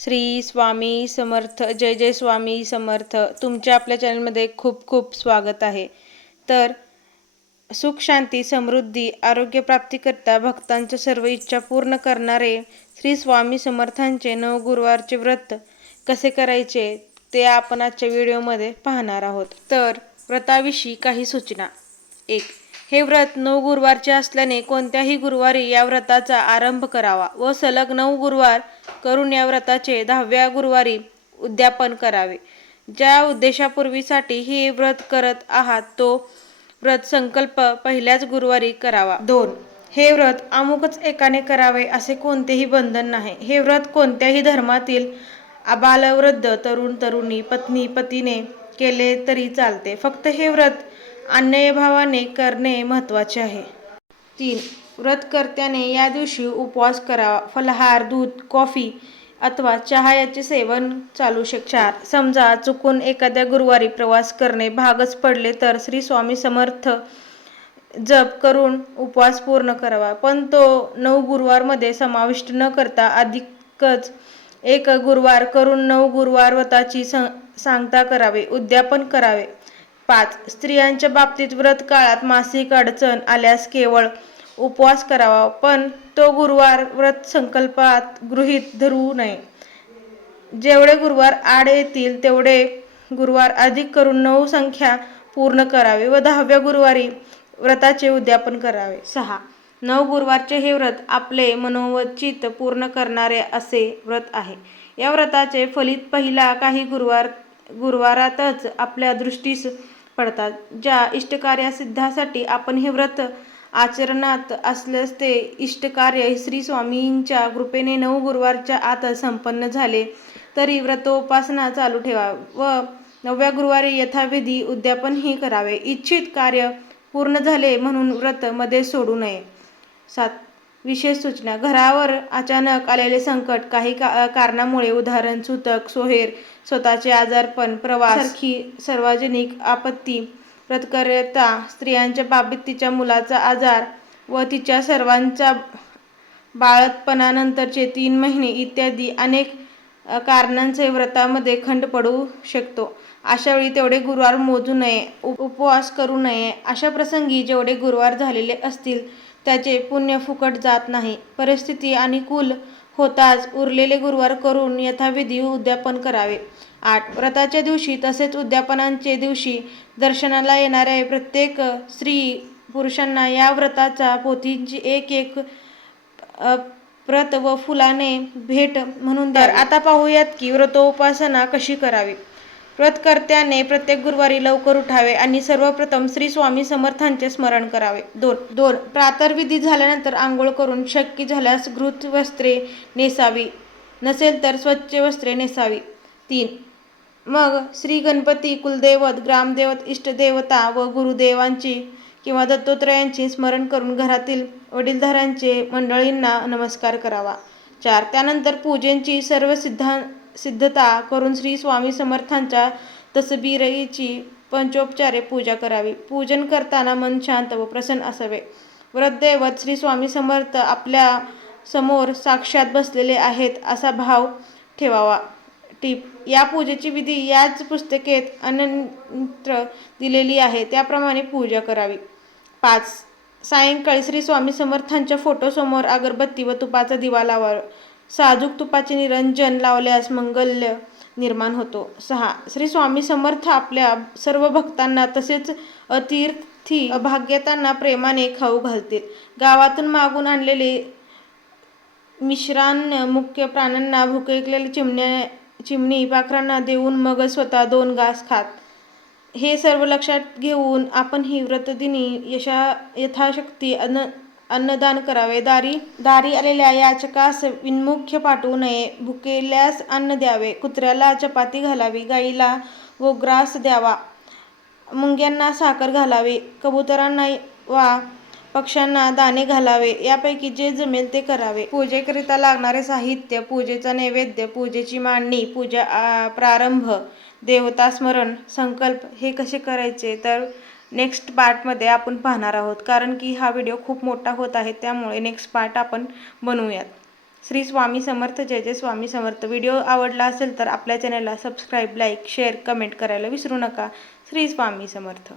श्री स्वामी समर्थ. जय जय स्वामी समर्थ. तुमच्या आपल्या चॅनलमध्ये खूप खूप स्वागत आहे. तर सुख शांती समृद्धी आरोग्य प्राप्तीकरता भक्तांच्या सर्व इच्छा पूर्ण करणारे श्री स्वामी समर्थांचे 9 गुरुवारचे व्रत कसे करायचे ते आपण आजच्या व्हिडिओमध्ये पाहणार आहोत. तर व्रताविषयी काही सूचना. 1. हे व्रत 9 गुरुवारचे असल्याने कोणत्याही गुरुवारी या व्रताचा आरंभ करावा व सलग 9 गुरुवार करून या व्रताचे 10व्या गुरुवारी उद्यापन करावे. ज्या उद्देशापूर्वीसाठी हे व्रत करत आहात तो व्रत संकल्प पहिल्याच गुरुवारी करावा. 2. हे व्रत अमुकच एकाने करावे असे कोणतेही बंधन नाही. हे व्रत कोणत्याही धर्मातील आबालवृद्ध, तरुण तरुणी, पत्नी पतीने केले तरी चालते. फक्त हे व्रत अन्यभावाने करणे महत्त्वाचे आहे. 3. व्रतकर्त्याने या दिवशी उपवास करावा. फलाहार, दूध, कॉफी अथवा चहा याचे सेवन चालू शकते. 4. समजा चुकून एखाद्या गुरुवारी प्रवास करणे भागच पडले तर श्री स्वामी समर्थ जप करून उपवास पूर्ण करावा, पण तो 9 गुरुवारमध्ये समाविष्ट न करता अधिकच एक गुरुवार करून 9 गुरुवार व्रताची सांगता करावे, उद्यापन करावे. 5. स्त्रियांच्या बाबतीत व्रत काळात मासिक अडचण आल्यास केवळ उपवास करावा, पण तो गुरुवार व्रत संकल्पात गृहीत धरू नये. जेवढे गुरुवार आड येतील तेवढे गुरुवार अधिक करून 9 संख्या पूर्ण करावे व 10व्या गुरुवारी व्रताचे उद्यापन करावे. 6. 9 गुरुवारचे हे व्रत आपले मनोवचित पूर्ण करणारे असे व्रत आहे. या व्रताचे फलित पहिला काही गुरुवारातच आपल्या दृष्टीस पडतात. ज्या इष्टकार्यसिद्धीसाठी आपण हे व्रत आचरणात असल्यास ते इष्टकार्य श्री स्वामींच्या कृपेने 9 गुरुवारच्या आतच संपन्न झाले तरी व्रतोपासना चालू ठेवा व 9व्या गुरुवारी यथाविधी उद्यापनही करावे. इच्छित कार्य पूर्ण झाले म्हणून व्रत मध्ये सोडू नये. 7. विशेष सूचना. घरावर अचानक आलेले संकट, काही कारणामुळे उदाहरण सूतक, सोहेर, स्वतःचे आजारपण, प्रवास सारखी सार्वजनिक आपत्ती, व्रतकर्ता स्त्रियांच्या बाबतीत तिच्या मुलाचा आजार व तिच्या सर्वांच्या बाळंतपणानंतरचे 3 महिने इत्यादी अनेक कारणांचे व्रतामध्ये खंड पडू शकतो. अशावेळी तेवढे गुरुवार मोजू नये, उपवास करू नये. अशा प्रसंगी जेवढे गुरुवार झालेले असतील त्याचे पुण्य फुकट जात नाही. परिस्थिती अनुकूल होताच उरलेले गुरुवार करून यथाविधी उद्यापन करावे. 8. व्रताच्या दिवशी तसेच उद्यापनाच्या दिवशी दर्शनाला येणाऱ्या प्रत्येक स्त्री पुरुषांना या व्रताच्या पोथीची एक प्रत व फुलाने भेट म्हणून द्या. आता पाहूयात की व्रतोपासना कशी करावी. व्रतकर्त्याने प्रत्येक गुरुवारी लवकर उठावे आणि सर्वप्रथम श्री स्वामी समर्थांचे स्मरण करावे. 2. प्रातर्विधी झाल्यानंतर आंघोळ करून शक्य झाल्यास धृत वस्त्रे नेसावी, नसेल तर स्वच्छ वस्त्रे नेसावी. 3. मग श्री गणपती, कुलदैवत, ग्रामदैवत, इष्टदेवता व गुरुदेवांची किंवा दत्तात्रेयांचे स्मरण करून घरातील वडीलधाऱ्यांचे मंडळींना नमस्कार करावा. 4. त्यानंतर पूजेची सर्व सिद्धता करून श्री स्वामी समर्थांच्या तसबिरीची पंचोपचारे पूजा करावी. पूजन करताना मन शांत व प्रसन्न असावे. व्रतदैवत श्री स्वामी समर्थ आपल्या समोर साक्षात बसलेले आहेत असा भाव ठेवावा. टिप. या पूजेची विधी याच पुस्तिकेत अन्यत्र दिलेली आहे त्याप्रमाणे पूजा करावी. 5. सायंकाळी श्री स्वामी समर्थांच्या फोटोसमोर अगरबत्ती व तुपाचा दिवा लावावा. साजूक तुपाचे निरंजन लावल्यास मंगल्य निर्माण होतो. 6. श्री स्वामी समर्थ आपल्या सर्व भक्तांना तसेच अतिथी अभाग्यतांना प्रेमाने खाऊ घालतील. गावातून मागून आणलेले मिश्रान्न मुक्या प्राण्यांना, भुकेलेल्या चिमणी पाखरांना देऊन मग स्वतः 2 घास खात. हे सर्व लक्षात घेऊन आपण ही व्रतदिनी यथाशक्ती अन्नदान करावे. दारी आलेल्या याचकास विमुख पाठवू नये. भुकेल्यास अन्न द्यावे. कुत्र्याला चपाती घालावी. गाईला गोग्रास द्यावा. मुंग्यांना साखर घालावी. कबुतरांना वा पक्ष्यांना दाणे घालावे. यापैकी जे जमेल ते करावे. पूजेकरिता लागणारे साहित्य, पूजेचा नैवेद्य, पूजेची मांडणी, पूजा प्रारंभ, देवतास्मरण, संकल्प हे कसे करायचे तर नेक्स्ट पार्टमध्ये आपण पाहणार आहोत. कारण की हा व्हिडिओ खूप मोठा होत आहे त्यामुळे नेक्स्ट पार्ट आपण बनवूयात. श्री स्वामी समर्थ. जय जय स्वामी समर्थ. व्हिडिओ आवडला असेल तर आपल्या चॅनलला सबस्क्राईब, लाईक, शेअर, कमेंट करायला विसरू नका. श्री स्वामी समर्थ.